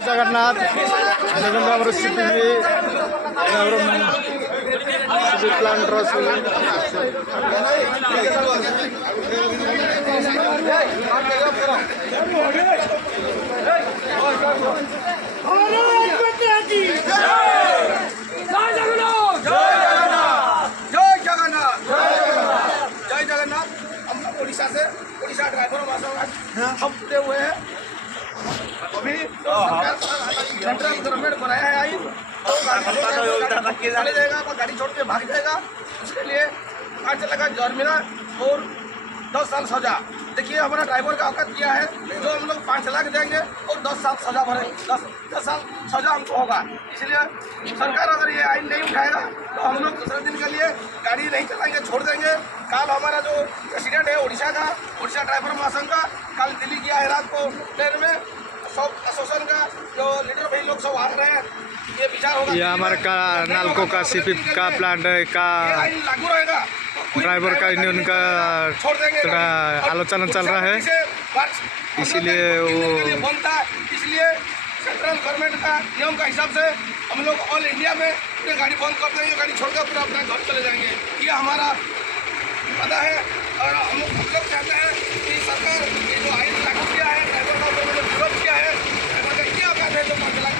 Jagannath plan Orissa driver हम जुड़े हुए हैं। अभी सेंट्रल गवर्नमेंट बनाया है आई चले जाएगा, गाड़ी छोड़ के भाग जाएगा। उसके लिए 5 लाख का जुर्माना और 10 साल सजा। देखिए हमारा ड्राइवर का औकात किया है, जो हम लोग 5 लाख देंगे और 10 साल सजा भरे 10 साल सजा हमको होगा। इसलिए सरकार अगर ये आइन नहीं उठाएगा तो हम लोग दूसरे दिन के लिए गाड़ी नहीं चलाएंगे, छोड़ देंगे। कल हमारा जो प्रेसिडेंट है उड़ीसा ड्राइवर महासंघ का कल दिल्ली गया है रात को ट्रेन में। सब एसोसिएशन का जो लीडर भाई लोग सब आ रहे हैं, ये विचार होगा। ये हमारे का नालको का सीपी का प्लांट का लागू रहेगा, ड्राइवर का यूनियन का थोड़ा आलोचना चल रहा है, इसीलिए वो बनता है। इसलिए सेंट्रल गवर्नमेंट का नियम का हिसाब से हम लोग ऑल इंडिया में पूरे गाड़ी बंद कर देंगे, गाड़ी छोड़कर पूरा अपना घर चले जाएंगे। ये हमारा पता है और हम लोग चाहते हैं कि सरकार ये जो आइन लागू किया है ड्राइवर का विरोध किया है, ड्राइवर का क्या औकात है जो 5 लाख